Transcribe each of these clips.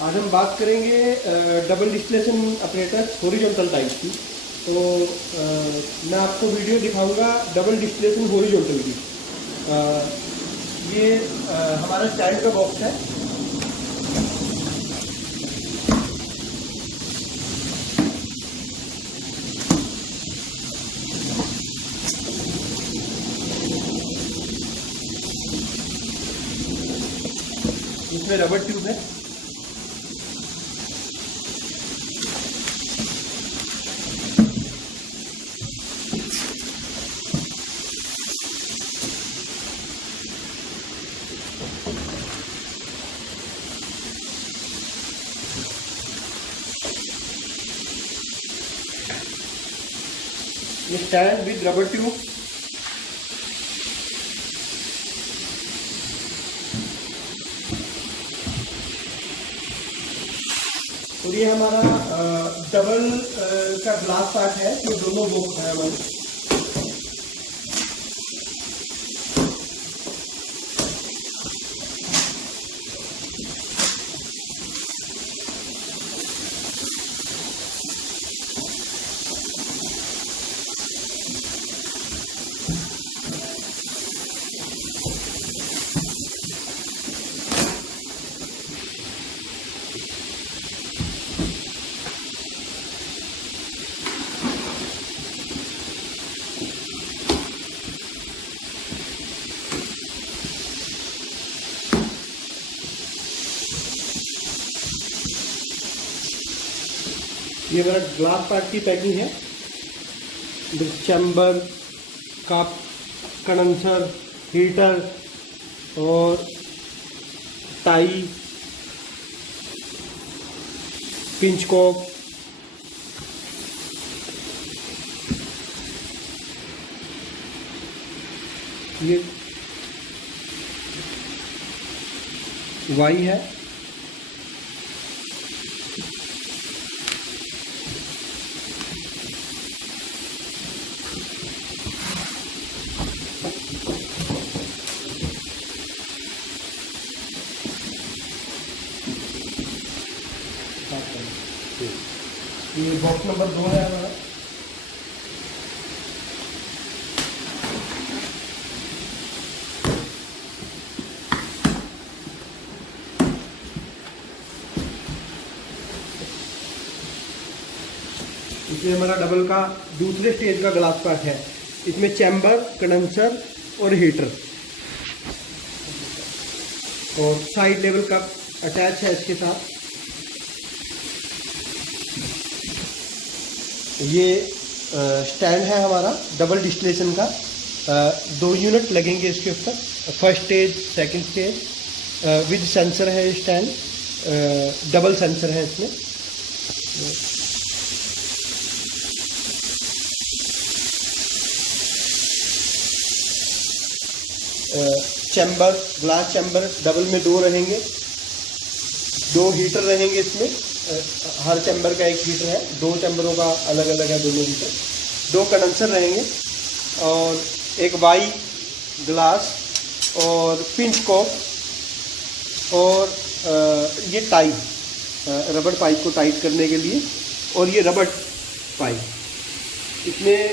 आज हम बात करेंगे double distillation apparatus horizontal type की। तो मैं आपको वीडियो दिखाऊंगा डबल डिस्टिलेशन हॉरिजॉन्टल की। ये हमारा स्टैंड का बॉक्स है। इसमें रबर ट्यूब है। ये स्टैंड विद रबर ट्यूब। और ये हमारा डबल का ग्लास पार्ट है। ये दोनों बॉक्स है हमारे। ये मेरा ग्लास पार्ट की पैकिंग है। चैम्बर, कप, कंडेंसर, हीटर और टाई, पिंच कॉक, ये वाई है। ये बॉक्स नंबर 2 है हमारा। इसमें हमारा डबल का दूसरे स्टेज का ग्लास पार्ट है। इसमें चैम्बर, कंडेंसर और हीटर और साइड लेवल का अटैच है इसके साथ। ये स्टैंड है हमारा डबल डिस्टिलेशन का। 2 यूनिट लगेंगे इसके ऊपर। First stage, second stage with sensor है। ये स्टैंड डबल सेंसर है इसमें। चैम्बर, ग्लास चैम्बर डबल में 2 रहेंगे। 2 हीटर रहेंगे इसमें। हर चैम्बर का एक हीटर है। 2 चैम्बरों का अलग अलग है दोनों हीटर। 2 कंडेंसर रहेंगे और एक वाई ग्लास और पिंच कॉक और ये टाई, रबर पाइप को टाइट करने के लिए, और ये रबर पाइप। इसमें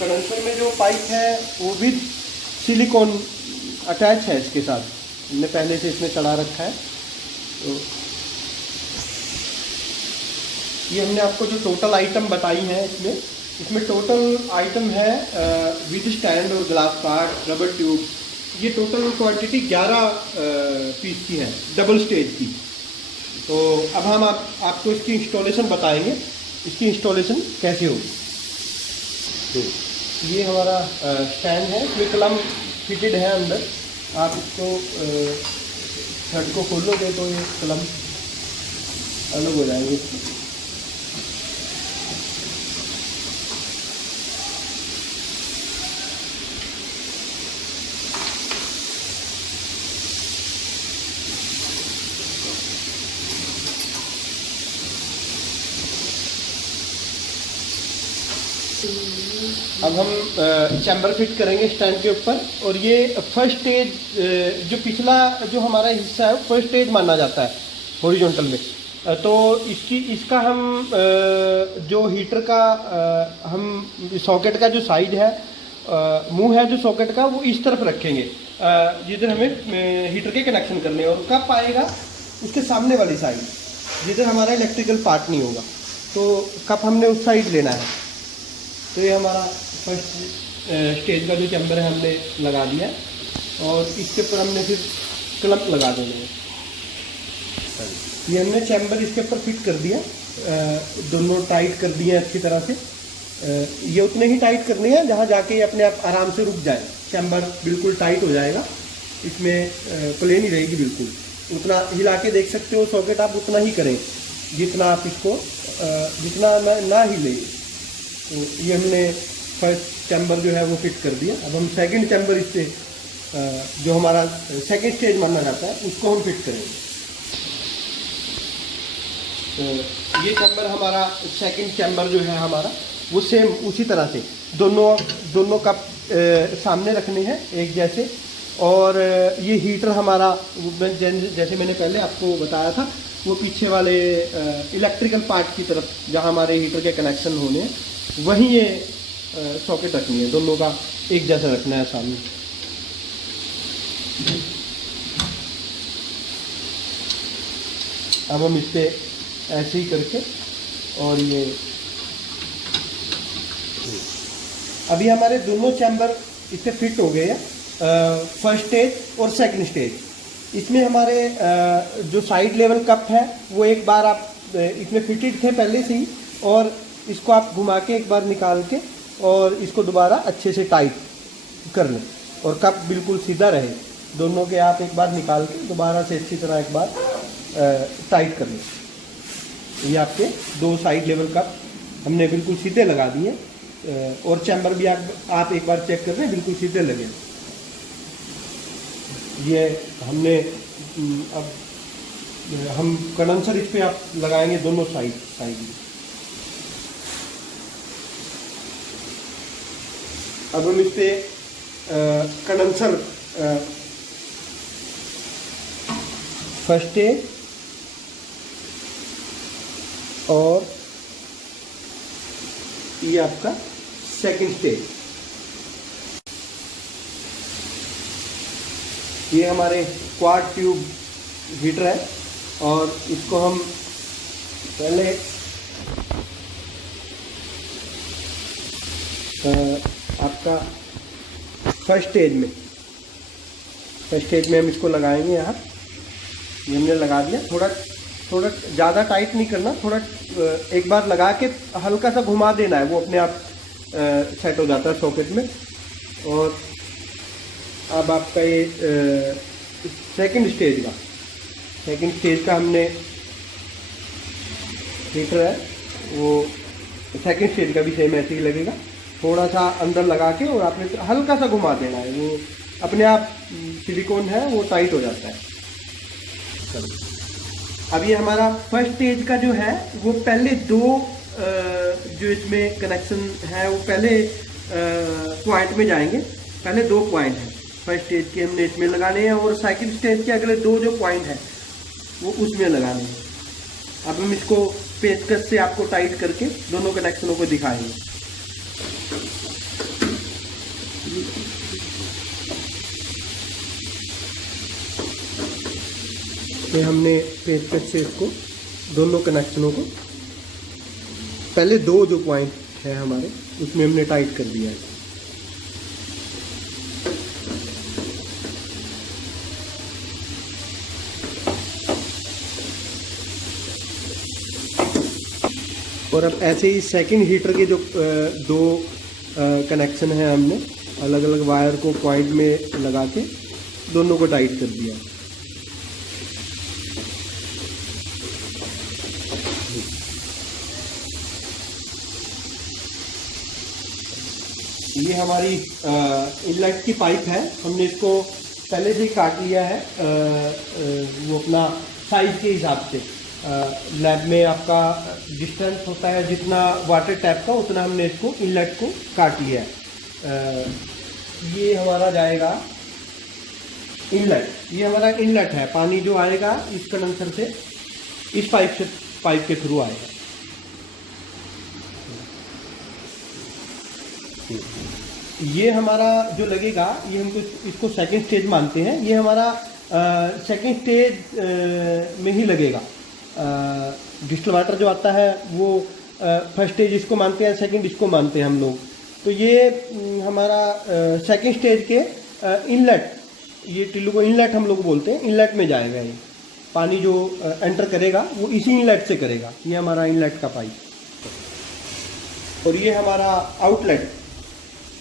कंडेंसर में जो पाइप है वो भी सिलिकॉन अटैच है इसके साथ। हमने पहले से इसमें चढ़ा रखा है। तो ये हमने आपको जो टोटल आइटम बताई हैं इसमें टोटल आइटम है विद स्टैंड और ग्लास पार्ट, रबर ट्यूब। ये टोटल क्वांटिटी 11 पीस की है डबल स्टेज की। तो अब हम आपको इसकी इंस्टॉलेशन बताएंगे, इसकी इंस्टॉलेशन कैसे होगी। तो ये हमारा स्टैंड है। इसमें कलम फिटेड है अंदर। आप इसको थ्रेड को खोलोगे तो ये कलम अलग हो जाएंगे। अब हम चैम्बर फिट करेंगे स्टैंड के ऊपर। और ये फर्स्ट स्टेज, जो पिछला जो हमारा हिस्सा है फर्स्ट स्टेज माना जाता है हॉरिजॉन्टल में। तो इसका हम जो हीटर का हम सॉकेट का जो साइड है, मुंह है जो सॉकेट का, वो इस तरफ रखेंगे जिधर हमें हीटर के कनेक्शन करने हैं, और कप आएगा उसके सामने वाली साइड जिधर हमारा इलेक्ट्रिकल पार्ट नहीं होगा। तो कप हमने उस साइड लेना है। तो ये हमारा फर्स्ट स्टेज का जो चैम्बर है हमने लगा दिया, और इसके ऊपर हमने फिर क्लम्प लगा देने हैं। ये हमने चैम्बर इसके ऊपर फिट कर दिया, दोनों टाइट कर दिए अच्छी तरह से। ये उतने ही टाइट करने हैं जहाँ जाके ये अपने आप आराम से रुक जाए, चैम्बर बिल्कुल टाइट हो जाएगा, इसमें प्लेन ही रहेगी बिल्कुल। उतना हिला के देख सकते हो सॉकेट, आप उतना ही करें जितना आप इसको जितना ना हिले। तो ये हमने फर्स्ट चैम्बर जो है वो फिट कर दिया। अब हम सेकंड चैम्बर इससे जो हमारा सेकंड स्टेज माना जाता है उसको हम फिट करेंगे। तो ये चैम्बर हमारा सेकंड चैम्बर जो है हमारा वो सेम उसी तरह से दोनों कप सामने रखने हैं एक जैसे। और ये हीटर हमारा जैसे मैंने पहले आपको बताया था, वो पीछे वाले इलेक्ट्रिकल पार्ट की तरफ जहाँ हमारे हीटर के कनेक्शन होने हैं वहीं ये सॉकेट रखनी है, दोनों का एक जैसा रखना है सामने। अब हम इस पे ऐसे ही करके, और ये अभी हमारे दोनों चैम्बर इससे फिट हो गए हैं, फर्स्ट स्टेज और सेकंड स्टेज। इसमें हमारे जो साइड लेवल कप है वो एक बार आप इसमें फिटेड थे पहले से ही, और इसको आप घुमा के एक बार निकाल के और इसको दोबारा अच्छे से टाइट कर लें, और कप बिल्कुल सीधा रहे। दोनों के आप एक बार निकाल के दोबारा से अच्छी तरह एक बार टाइट कर लें। ये आपके दो साइड लेवल कप हमने बिल्कुल सीधे लगा दिए, और चैम्बर भी आप एक बार चेक कर रहे हैं बिल्कुल सीधे लगे। ये हमने अब हम कंडेंसर इस पे आप लगाएंगे दोनों साइड में। अब हम इस पे कंडेंसर फर्स्ट स्टेज और ये आपका सेकंड स्टेज, ये हमारे क्वाड ट्यूब हीटर है, और इसको हम पहले आपका फर्स्ट स्टेज में हम इसको लगाएंगे। यहाँ ये हमने लगा दिया, थोड़ा ज़्यादा टाइट नहीं करना, थोड़ा एक बार लगा के हल्का सा घुमा देना है, वो अपने आप सेट हो जाता है सॉकेट में। और अब आपका ये सेकंड स्टेज का हमने हीटर है, वो सेकंड स्टेज का भी सेम ऐसे ही लगेगा। थोड़ा सा अंदर लगा के और आपने हल्का सा घुमा देना है, वो अपने आप सिलिकॉन है वो टाइट हो जाता है। अब ये हमारा फर्स्ट स्टेज का जो है वो पहले दो जो इसमें कनेक्शन है वो पहले पॉइंट में जाएंगे। पहले दो पॉइंट हैं फर्स्ट स्टेज के हमने इसमें लगाने हैं, और सेकंड स्टेज के अगले दो जो पॉइंट हैं वो उसमें लगाने हैं। अब हम इसको पेचकस से आपको टाइट करके दोनों कनेक्शनों को दिखाएंगे। तो हमने पेचकस से इसको दोनों कनेक्शनों को पहले दो जो पॉइंट है हमारे उसमें हमने टाइट कर दिया है। और अब ऐसे ही सेकंड हीटर के जो दो कनेक्शन है हमने अलग अलग वायर को पॉइंट में लगा के दोनों को टाइट कर दिया। ये हमारी इनलेट की पाइप है, हमने इसको पहले से ही काट लिया है वो अपना साइज के हिसाब से। लैब में आपका डिस्टेंस होता है जितना वाटर टैप का, उतना हमने इसको इनलेट को काट लिया है। ये हमारा जाएगा इनलेट, ये हमारा इनलेट है। पानी जो आएगा इस कंडेंसर से इस पाइप के थ्रू आएगा। ये हमारा जो लगेगा, ये हमको इसको सेकंड स्टेज मानते हैं। ये हमारा सेकंड स्टेज में ही लगेगा। डिस्टिल वाटर जो आता है वो फर्स्ट स्टेज इसको मानते हैं, सेकंड इसको मानते हैं हम लोग। तो ये हमारा सेकंड स्टेज के इनलेट, ये टिल्लू को इनलेट हम लोग बोलते हैं, इनलेट में जाएगा। ये पानी जो एंटर करेगा वो इसी इनलेट से करेगा। ये हमारा इनलेट का पाइप, और ये हमारा आउटलेट,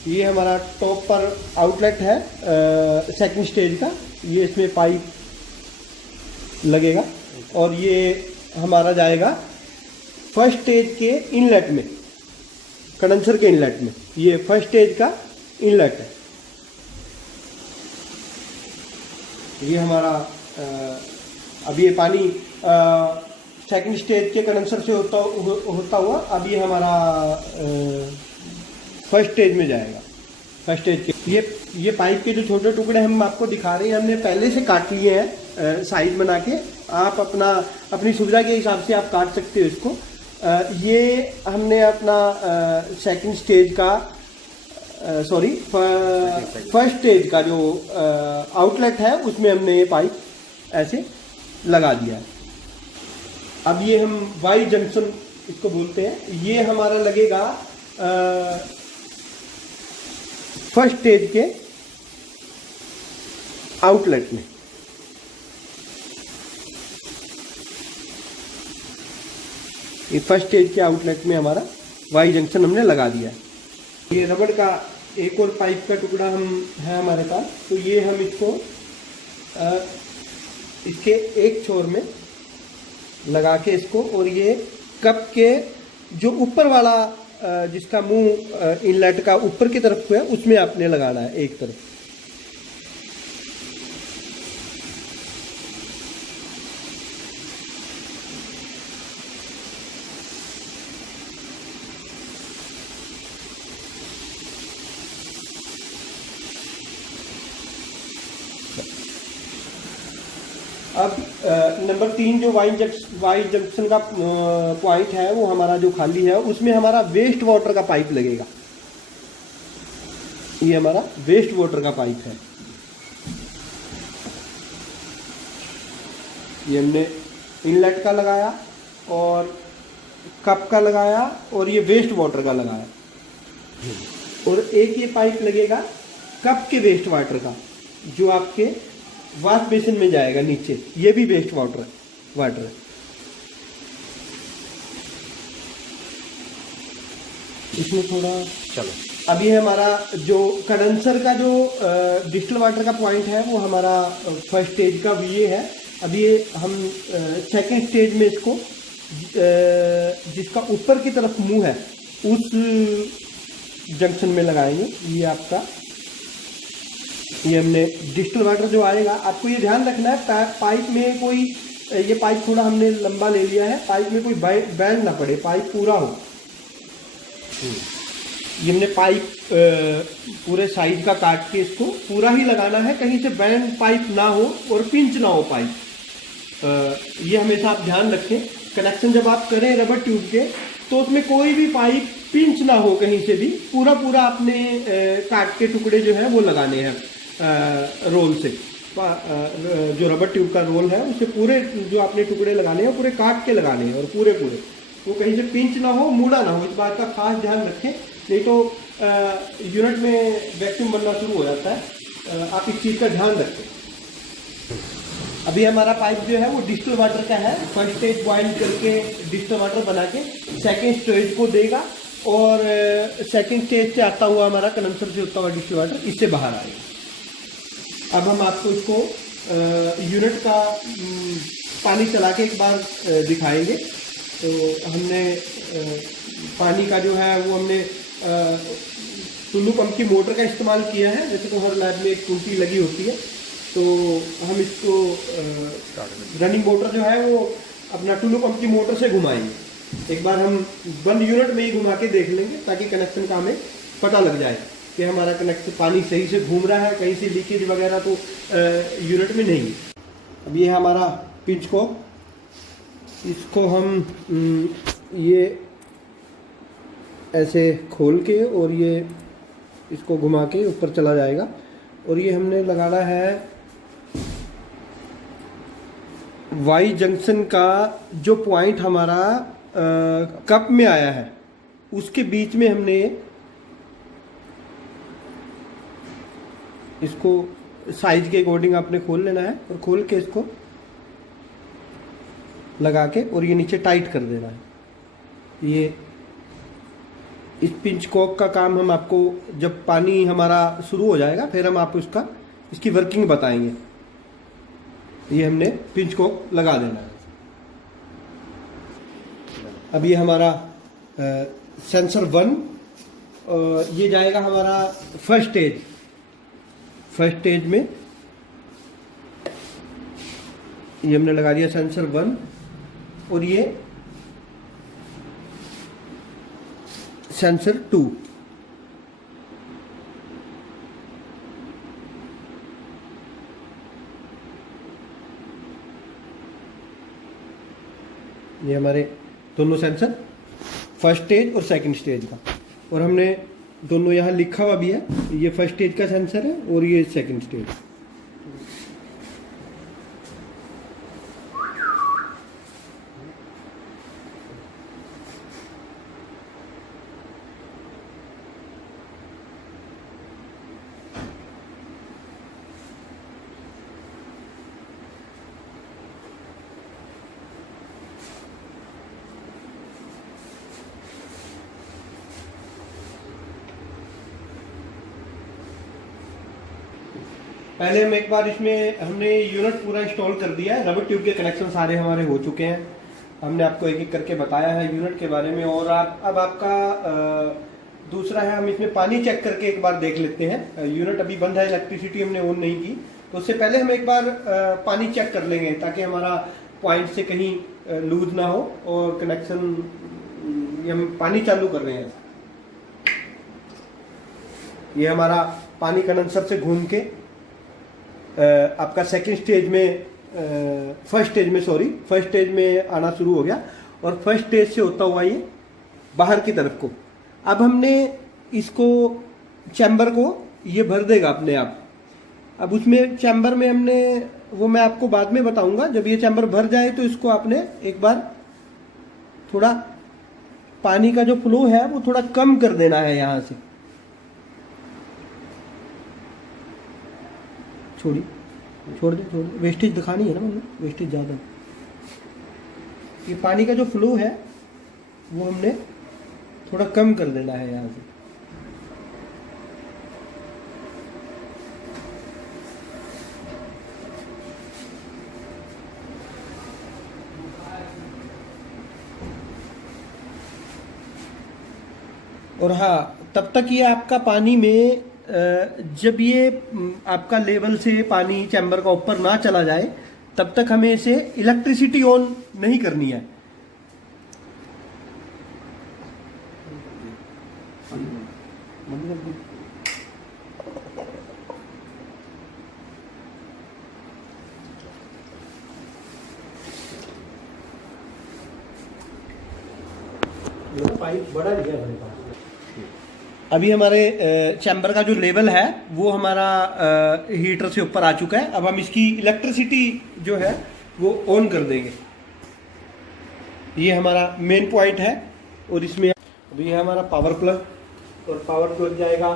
ये हमारा टॉप पर आउटलेट है सेकंड स्टेज का। ये इसमें पाइप लगेगा और ये हमारा जाएगा फर्स्ट स्टेज के इनलेट में, कंडेंसर के इनलेट में। ये फर्स्ट स्टेज का इनलेट है। ये हमारा अब ये पानी सेकंड स्टेज के कंडेंसर से होता हुआ अब ये हमारा फर्स्ट स्टेज में जाएगा। फर्स्ट स्टेज के ये पाइप के जो छोटे टुकड़े हम आपको दिखा रहे हैं, हमने पहले से काट लिए हैं साइज बना के। आप अपनी सुविधा के हिसाब से आप काट सकते हो इसको। ये हमने अपना सेकंड स्टेज का फर्स्ट स्टेज का जो आउटलेट है उसमें हमने ये पाइप ऐसे लगा दिया है। अब ये हम वाई जंक्शन इसको बोलते हैं। ये हमारा लगेगा फर्स्ट स्टेज के आउटलेट में। ये फर्स्ट स्टेज के आउटलेट में हमारा वाई जंक्शन हमने लगा दिया है। ये रबड़ का एक और पाइप का टुकड़ा है हमारे पास। तो ये हम इसको इसके एक छोर में लगा के इसको, और ये कप के जो ऊपर वाला जिसका मुंह इनलेट का ऊपर की तरफ है उसमें आपने लगाना है एक तरफ। अब नंबर 3 जो वाई जंक्शन का पॉइंट है वो हमारा जो खाली है उसमें हमारा वेस्ट वाटर का पाइप लगेगा। ये हमारा वेस्ट वाटर का पाइप है। ये हमने इनलेट का लगाया और कप का लगाया और ये वेस्ट वाटर का लगाया, और एक ये पाइप लगेगा कप के वेस्ट वाटर का जो आपके वॉश बेसिन में जाएगा नीचे। ये भी वेस्ट वाटर है। इसमें थोड़ा चलो। अब ये हमारा जो कंडेंसर का जो डिस्टिल वाटर का पॉइंट है वो हमारा फर्स्ट स्टेज का ये है। अब ये हम सेकंड स्टेज में इसको जिसका ऊपर की तरफ मुंह है उस जंक्शन में लगाएंगे। ये आपका ये हमने डिस्टिल वाटर जो आएगा, आपको ये ध्यान रखना है पाइप में कोई, ये पाइप थोड़ा हमने लंबा ले लिया है, पाइप में कोई बैंड ना पड़े, पाइप पूरा हो। ये हमने पाइप पूरे साइज का काट के इसको पूरा ही लगाना है, कहीं से बैंड पाइप ना हो और पिंच ना हो पाइप। ये हमेशा आप ध्यान रखें। कनेक्शन जब आप करें रबर ट्यूब के तो उसमें कोई भी पाइप पिंच ना हो कहीं से भी। पूरा आपने काट के टुकड़े जो है वो लगाने हैं रोल से। जो रबर ट्यूब का रोल है उसे पूरे जो आपने टुकड़े लगाने हैं पूरे काट के लगाने हैं, और पूरे वो कहीं से पिंच ना हो, मुड़ा ना हो, इस बात का खास ध्यान रखें। नहीं तो यूनिट में वैक्यूम बनना शुरू हो जाता है। आप इस चीज़ का ध्यान रखें। अभी हमारा पाइप जो है वो डिस्टिल वाटर का है। फर्स्ट स्टेज बॉइल करके डिस्टिल वाटर बना के सेकेंड स्टेज को देगा, और सेकेंड स्टेज से आता हुआ हमारा कंडेंसर से होता हुआ डिस्टिल वाटर इससे बाहर आएगा। अब हम आपको इसको यूनिट का पानी चला के एक बार दिखाएंगे। तो हमने पानी का जो है वो हमने टुल्लू पंप की मोटर का इस्तेमाल किया है। जैसे तो हर लैब में एक टूटी लगी होती है, तो हम इसको रनिंग मोटर जो है वो अपना टुल्लू पंप की मोटर से घुमाएंगे। एक बार हम बंद यूनिट में ही घुमा के देख लेंगे ताकि कनेक्शन का हमें पता लग जाए कि हमारा कनेक्शन पानी सही से घूम रहा है, कहीं से लीकेज वगैरह तो यूनिट में नहीं। अब ये हमारा पिंच को इसको हम ये ऐसे खोल के और ये इसको घुमा के ऊपर चला जाएगा। और ये हमने लगाना है वाई जंक्शन का जो पॉइंट हमारा कप में आया है उसके बीच में हमने इसको साइज के अकॉर्डिंग आपने खोल लेना है और खोल के इसको लगा के और ये नीचे टाइट कर देना है। ये इस पिंच कॉक का काम हम आपको जब पानी हमारा शुरू हो जाएगा फिर हम आपको इसकी वर्किंग बताएंगे। ये हमने पिंच कॉक लगा देना है। अब ये हमारा सेंसर 1 ये जाएगा हमारा फर्स्ट स्टेज में। ये हमने लगा दिया सेंसर 1 और ये सेंसर 2। ये हमारे दोनों सेंसर फर्स्ट स्टेज और सेकंड स्टेज का, और हमने दोनों यहाँ लिखा हुआ भी है। ये फर्स्ट स्टेज का सेंसर है और ये सेकंड स्टेज। पहले हम एक बार इसमें हमने यूनिट पूरा इंस्टॉल कर दिया है। रबर ट्यूब के कनेक्शन सारे हमारे हो चुके हैं। हमने आपको एक एक करके बताया है यूनिट के बारे में। और अब आपका दूसरा है, हम इसमें पानी चेक करके एक बार देख लेते हैं। यूनिट अभी बंद है, इलेक्ट्रिसिटी हमने ऑन नहीं की, तो उससे पहले हम एक बार पानी चेक कर लेंगे ताकि हमारा पॉइंट से कहीं लूज ना हो और कनेक्शन। हम पानी चालू कर रहे हैं। ये हमारा पानी कंडेंसर से घूम के आपका फर्स्ट स्टेज में आना शुरू हो गया और फर्स्ट स्टेज से होता हुआ ये बाहर की तरफ को। अब हमने इसको चैम्बर को ये भर देगा अपने आप। अब उसमें चैम्बर में हमने वो मैं आपको बाद में बताऊंगा। जब ये चैम्बर भर जाए तो इसको आपने एक बार थोड़ा पानी का जो फ्लो है वो थोड़ा कम कर देना है। यहाँ से छोड़ दे, वेस्टेज दिखानी है ना, मतलब वेस्टेज ज़्यादा। ये पानी का जो फ्लो है वो हमने थोड़ा कम कर देना है यहाँ से। और हाँ, तब तक ये आपका पानी में जब ये आपका लेवल से पानी चैम्बर का ऊपर ना चला जाए तब तक हमें इसे इलेक्ट्रिसिटी ऑन नहीं करनी है। पाइप बड़ा नहीं है हमारे पास। अभी हमारे चैम्बर का जो लेवल है वो हमारा हीटर से ऊपर आ चुका है। अब हम इसकी इलेक्ट्रिसिटी जो है वो ऑन कर देंगे। ये हमारा मेन पॉइंट है और इसमें अभी है हमारा पावर प्लग, और पावर प्लग जाएगा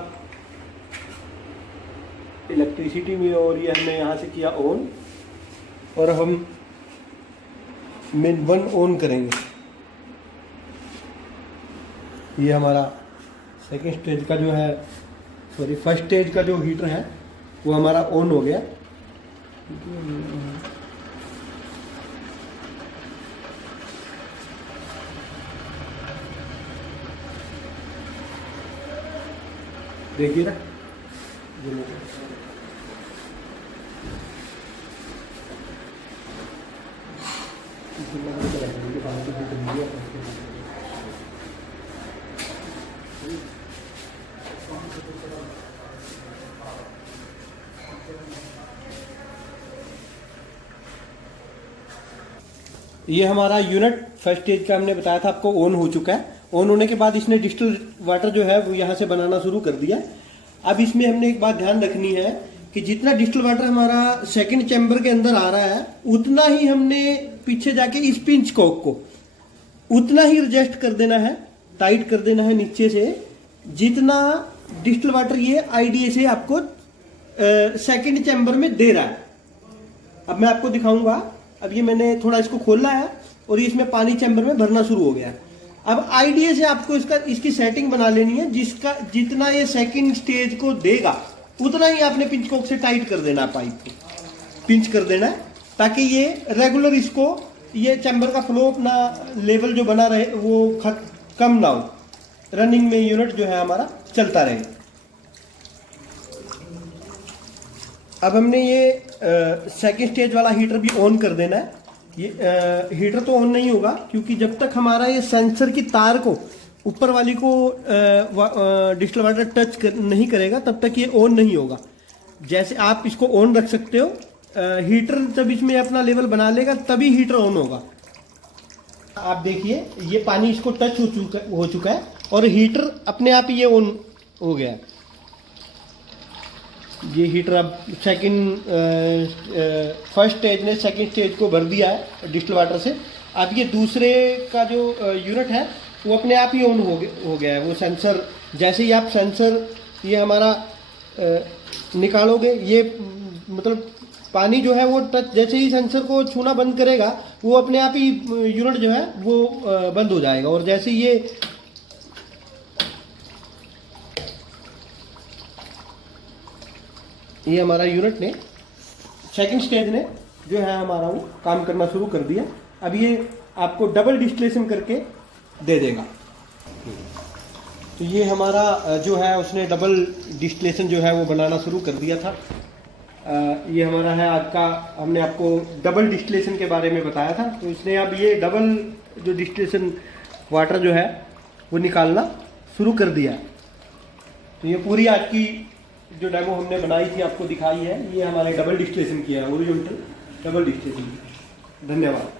इलेक्ट्रिसिटी में, और ये हमने यहाँ से किया ऑन, और हम मेन 1 ऑन करेंगे। ये हमारा सेकेंड स्टेज का जो है फर्स्ट स्टेज का जो हीटर है वो हमारा ऑन हो गया। देखिए ना, ये हमारा यूनिट फर्स्ट स्टेज का हमने बताया था आपको ऑन हो चुका है। ऑन होने के बाद इसने डिस्टिल वाटर जो है वो यहाँ से बनाना शुरू कर दिया। अब इसमें हमने एक बात ध्यान रखनी है कि जितना डिस्टिल वाटर हमारा सेकंड चैम्बर के अंदर आ रहा है उतना ही हमने पीछे जाके इस पिंच कॉक को उतना ही एडजस्ट कर देना है, टाइट कर देना है नीचे से, जितना डिस्टिल वाटर ये आईडीए से आपको सेकंड चैम्बर में दे रहा है। अब मैं आपको दिखाऊंगा। अब ये मैंने थोड़ा इसको खोला है और इसमें पानी चैम्बर में भरना शुरू हो गया। अब आईडीए से आपको इसकी सेटिंग बना लेनी है, जिसका जितना ये सेकंड स्टेज को देगा उतना ही आपने पिंच कॉक से टाइट कर देना है, पाइप को पिंच कर देना है, ताकि ये रेगुलर इसको ये चैम्बर का फ्लो अपना लेवल जो बना रहे वो कम ना हो, रनिंग में यूनिट जो है हमारा चलता रहे। अब हमने ये सेकंड स्टेज वाला हीटर भी ऑन कर देना है। ये हीटर तो ऑन नहीं होगा क्योंकि जब तक हमारा ये सेंसर की तार को ऊपर वाली को डिस्टिल वाटर टच नहीं करेगा तब तक ये ऑन नहीं होगा। जैसे आप इसको ऑन रख सकते हो, हीटर जब इसमें अपना लेवल बना लेगा तभी हीटर ऑन होगा। आप देखिए ये पानी इसको टच हो चुका है और हीटर अपने आप ही ये ऑन हो गया है। ये हीटर अब फर्स्ट स्टेज ने सेकंड स्टेज को भर दिया है डिस्टिल वाटर से। अब ये दूसरे का जो यूनिट है वो अपने आप ही ऑन हो गया है। वो सेंसर जैसे ही आप सेंसर ये हमारा निकालोगे, ये मतलब पानी जो है वो टच जैसे ही सेंसर को छूना बंद करेगा वो अपने आप ही यूनिट जो है वो बंद हो जाएगा। और जैसे ये हमारा यूनिट ने सेकंड स्टेज ने जो है हमारा वो काम करना शुरू कर दिया। अब ये आपको डबल डिस्टिलेशन करके दे देगा। तो ये हमारा जो है उसने डबल डिस्टिलेशन जो है वो बनाना शुरू कर दिया था। ये हमारा है आज का, हमने आपको डबल डिस्टिलेशन के बारे में बताया था। तो इसने अब ये डबल जो डिस्टिलेशन वाटर जो है वो निकालना शुरू कर दिया। तो ये पूरी आज की जो डेमो हमने बनाई थी आपको दिखाई है, ये हमारे डबल डिस्टिलेशन किया है, ओरिजेंटल डबल डिस्टिलेशन। धन्यवाद।